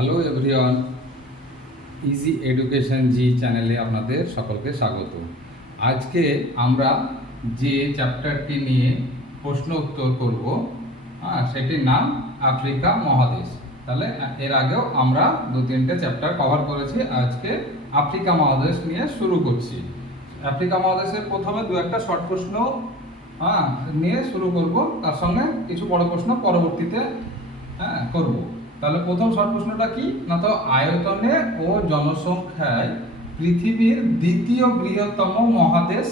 Hello everyone, easy education জি চ্যানেলে আপনাদের সকলকে স্বাগত। আজকে আমরা যে চ্যাপ্টারটি নিয়ে প্রশ্ন উত্তর করব, সেটির নাম আফ্রিকা মহাদেশ। তাহলে এর আগেও আমরা 2-3টে চ্যাপ্টার কভার করেছি। আজকে আফ্রিকা মহাদেশ নিয়ে শুরু করছি। আফ্রিকা মহাদেশের প্রথমে 2-একটা শর্ট প্রশ্ন নিয়ে শুরু করব, তার সঙ্গে কিছু বড় প্রশ্ন পরবর্তীতে করব। তাহলে প্রথম শর্ট প্রশ্নটা কি না, তো আয়তনে ও জনসংখ্যায় পৃথিবীর দ্বিতীয় বৃহত্তম মহাদেশ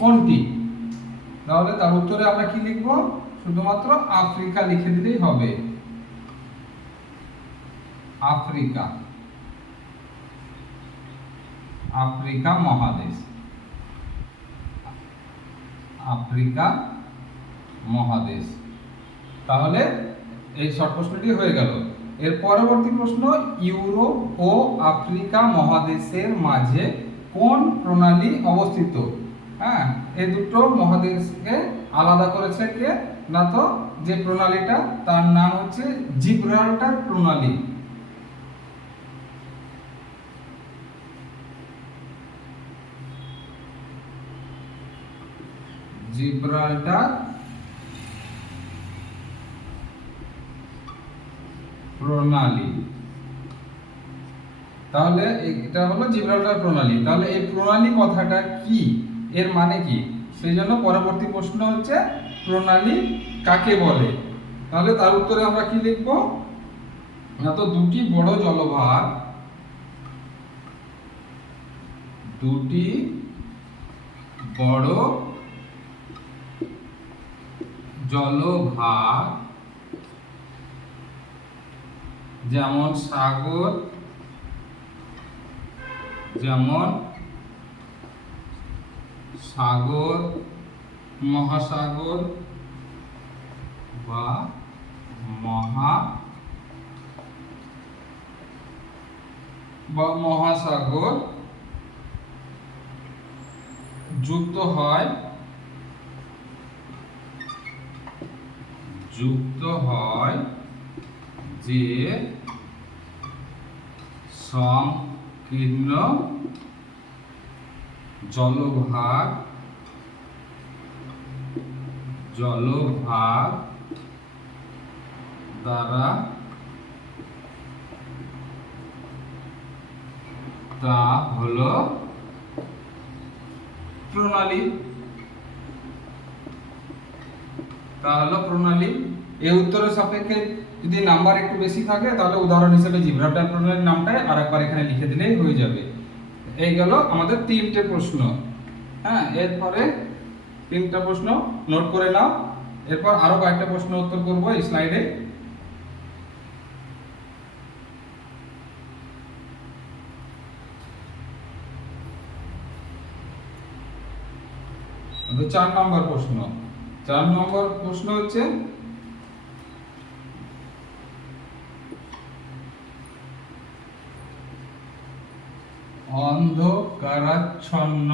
কোনটি? তাহলে তার উত্তরে আমরা কি লিখব? শুধুমাত্র আফ্রিকা লিখে দিলেই হবে। আফ্রিকা, আফ্রিকা মহাদেশ, আফ্রিকা মহাদেশ। তাহলে এই শর্ট প্রশ্নটি হয়ে গেল। এর পরবর্তী প্রশ্ন, ইউরোপ ও আফ্রিকা মহাদেশের মাঝে কোন প্রণালী অবস্থিত? এই দুটো মহাদেশকে আলাদা করেছে কে না, তো যে প্রণালীটা তার নাম হচ্ছে জিব্রাল্টার প্রণালী। জিব্রাল্টার প্রণালী। তাহলে এটা হলো জিব্রাল্টার প্রণালী। তাহলে এই প্রণালী কথাটা কি, এর মানে কি? সেই জন্য পরবর্তী প্রশ্ন হচ্ছে প্রণালী কাকে বলে? তাহলে তার উত্তরে আমরা কি লিখব না, তো দুটি বড় জলভাগ, দুটি বড় জলভাগ যেমন সাগর, মহাসাগর বা মহাসাগর যুক্ত হয় যে সংকীর্ণ জলভাগ দ্বারা তা হলো প্রণালী। এই উত্তরের সাপেক্ষে যদি নাম্বার একটু বেশি থাকে তাহলে উদাহরণ হিসেবে জিব্রাল্টার প্রণালীর নামটাই আরেকবার এখানে লিখে দিলেই হয়ে যাবে। এই গেল আমাদের 3টে প্রশ্ন। এরপরে 3টা প্রশ্ন নোট করে নাও। এরপর আরো কয়েকটা প্রশ্ন উত্তর করব এই স্লাইডে। তো 4 নম্বর প্রশ্ন হচ্ছে অন্ধকারাচ্ছন্ন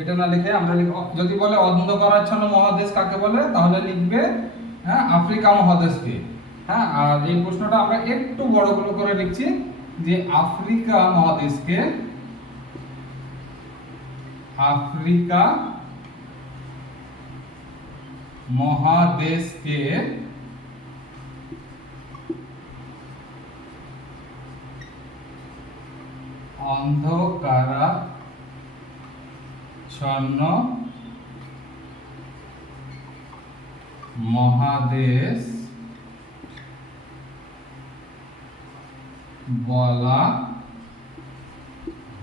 এটা না লিখে আমরা যদি বলে অন্ধকারাচ্ছন্ন মহাদেশ কাকে বলে, তাহলে লিখবে আফ্রিকা মহাদেশকে। আর এই প্রশ্নটা আমরা একটু বড় করে লিখছি যে আফ্রিকা মহাদেশকে অন্ধকারাচ্ছন্ন মহাদেশ বলা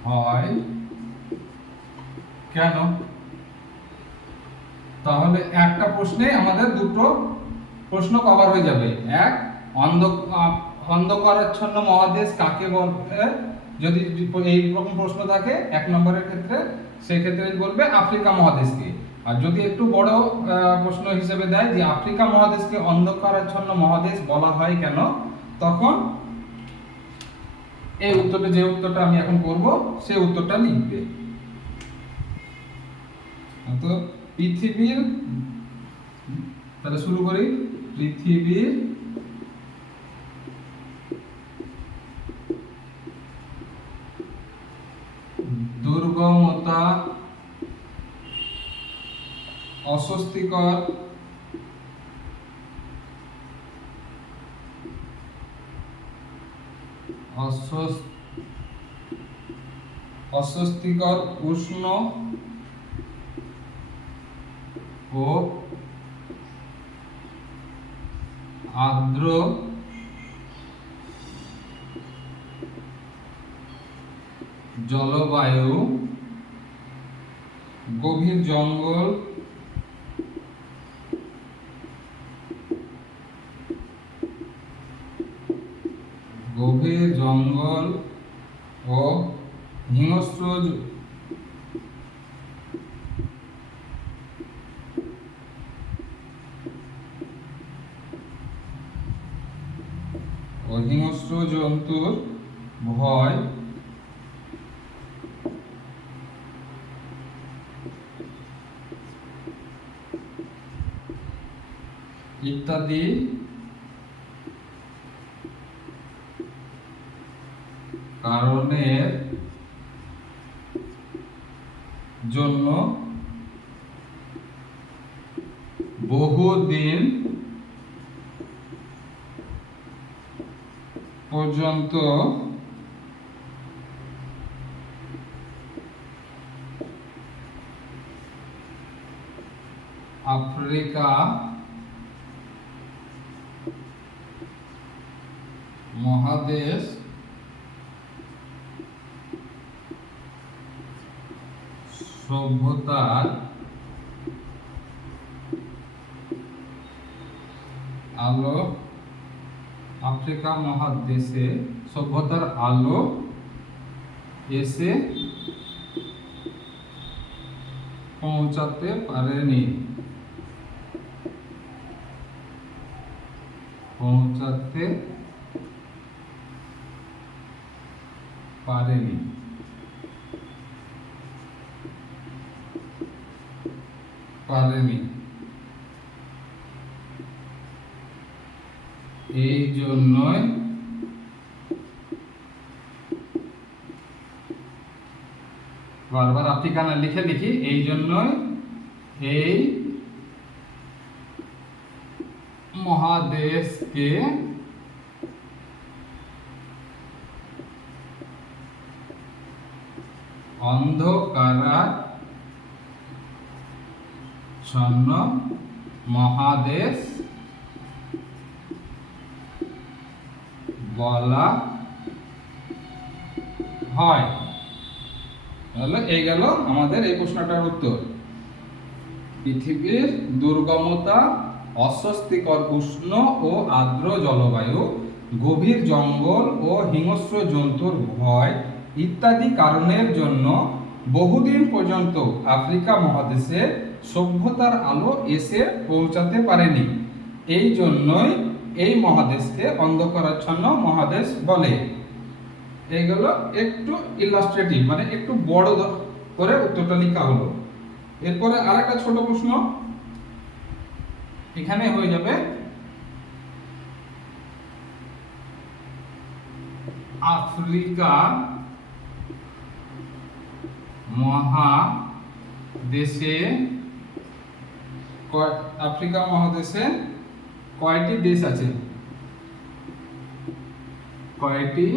হয় কেন? তাহলে একটা প্রশ্নে আমাদের দুটো প্রশ্ন কভার হয়ে যাবে। এক, অন্ধকারাচ্ছন্ন মহাদেশ কাকে বলে? যদি এইরকম প্রশ্ন থাকে 1 নম্বরের ক্ষেত্রে, সেই ক্ষেত্রে বলবে আফ্রিকা মহাদেশকে। আর যদি একটু বড় প্রশ্ন হিসেবে দেয় যে আফ্রিকা মহাদেশকে অন্ধকারাচ্ছন্ন মহাদেশ বলা হয় কেন, তখন এই উত্তরটা, যে উত্তরটা আমি এখন করব সেই উত্তরটা লিখবে। তো পৃথিবীর, তাহলে শুরু করি। পৃথিবীর দুর্গমতা, অস্বস্তিকর অস্বস্তিকর উষ্ণ ও আর্দ্র জলবায়ু, গভীর জঙ্গল, ও হিংস্র জন্তুর ভয় ইত্যাদি কারণের জন্য বহুদিন পর্যন্ত আফ্রিকা মহাদেশ সভ্যতার আলো, আফ্রিকা মহাদেশে সভ্যতার আলো এসে পৌঁছাতে পারেনি। এই জন্যই বারবার আফ্রিকা না লিখে লিখি, এই জন্যই এই মহাদেশকে অন্ধকারাচ্ছন্ন মহাদেশ বলা হয়। তাহলে এই গেল আমাদের এই প্রশ্নটার উত্তর। পৃথিবীর দুর্গমতা, অস্বস্তিকর উষ্ণ ও আর্দ্র জলবায়ু, গভীর জঙ্গল ও হিংস্র জন্তুর ভয় ইত্যাদি কারণের জন্য বহুদিন পর্যন্ত আফ্রিকা মহাদেশে সভ্যতার আলো এসে পৌঁছাতে পারেনি। এই জন্যই এই মহাদেশকে অন্ধকারাচ্ছন্ন মহাদেশ বলে। এইগুলো একটু ইলাস্ট্রেটিভ, মানে একটু বড় করে উত্তরটা লেখা হলো। এরপরে আরেকটা ছোট প্রশ্ন এখানে হয়ে যাবে। আফ্রিকা মহাদেশে কয়টি দেশ আছে? কয়টি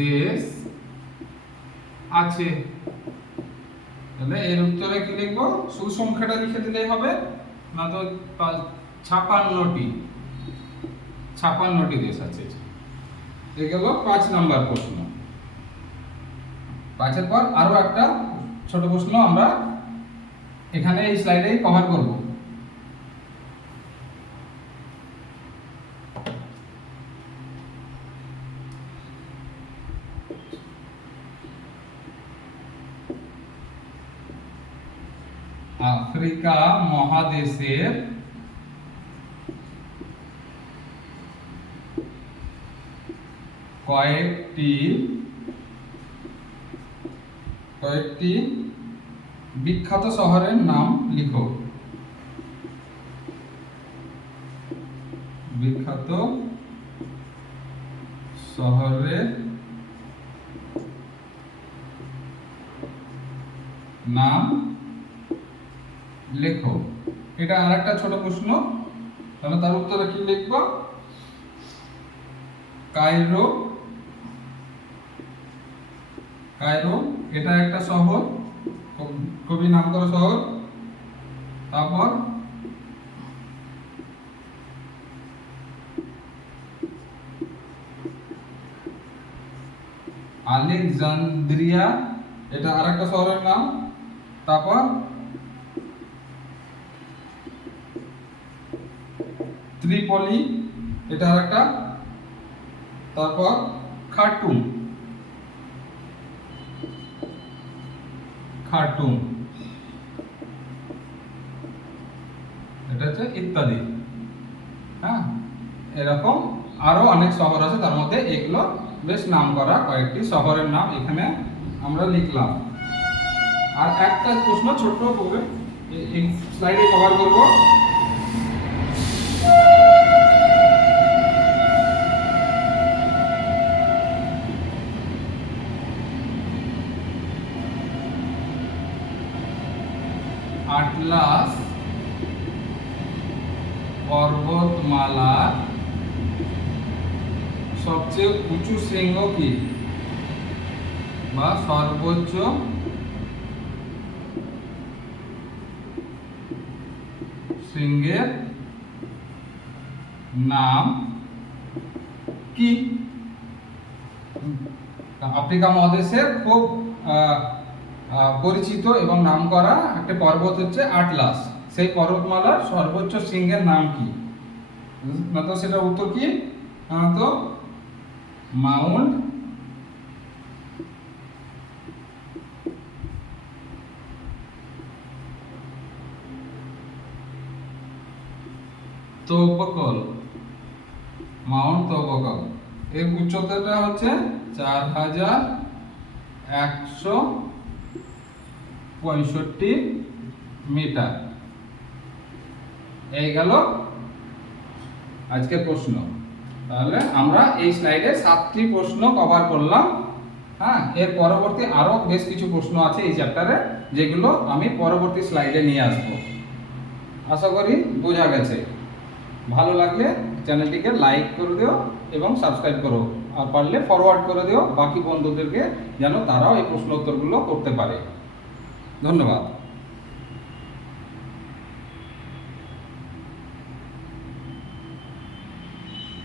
দেশ আছে? তাহলে এর উত্তরে কি লিখবো? শুধু সংখ্যাটা লিখে দিলেই হবে না, তো 56টি দেশ আছে। এই গেল 5 নাম্বার প্রশ্ন। 5-এর পর আরো একটা ছোট প্রশ্ন আমরা এখানে এই স্লাইডেই কভার করব। আফ্রিকা মহাদেশের কয়েকটি বিখ্যাত শহরের নাম লিখো। বিখ্যাত শহরের নাম লেখো। এটা আরেকটা ছোট প্রশ্ন, তাহলে তার উত্তরে কি লিখব? কায়রো। কায়রো এটা একটা শহর, খুবই নামকরা শহর। তারপর আলেকজান্দ্রিয়া এটা আরেকটা শহরের নাম। তারপর ত্রিপলি এটা আরেকটা। তারপর খার্টুম এটা হচ্ছে ইত্যাদি। হ্যাঁ, এরকম আরো অনেক শহর আছে, তার মধ্যে এগুলো বেশ নাম করা কয়েকটি শহরের নাম এখানে আমরা লিখলাম। আর একটা প্রশ্ন ছোট্ট করে এই স্লাইডে কভার করব। আটলাস পর্বতমালার সবচেয়ে উঁচু শৃঙ্গ কি, বা সর্বোচ্চ শৃঙ্গের নাম কি? আফ্রিকা মহাদেশের খুব পরিচিত এবং নামকরা একটা পর্বত হচ্ছে আটলাস। সেই পর্বতমালার সর্বোচ্চ শৃঙ্গের নাম কি? তো সেটা উত্তর কি? তো মাউন্ট তোবকল। মাউন্ট তোবকল এর উচ্চতাটা হচ্ছে 4165 মিটার। এই গেল আজকের প্রশ্ন। তাহলে আমরা এই স্লাইডে 7টি প্রশ্ন কভার করলাম। হ্যাঁ, এর পরবর্তী আরো বেশ কিছু প্রশ্ন আছে এই চ্যাপ্টারে, যেগুলো আমি পরবর্তী স্লাইডে নিয়ে আসবো। আশা করি বোঝা গেছে। ভালো লাগলে চ্যানেলটিকে লাইক করে দিও এবং সাবস্ক্রাইব করো, আর পারলে ফরওয়ার্ড করে দিও বাকি বন্ধুদেরকে, যেন তারাও এই প্রশ্ন উত্তরগুলো করতে পারে। ধন্যবাদ।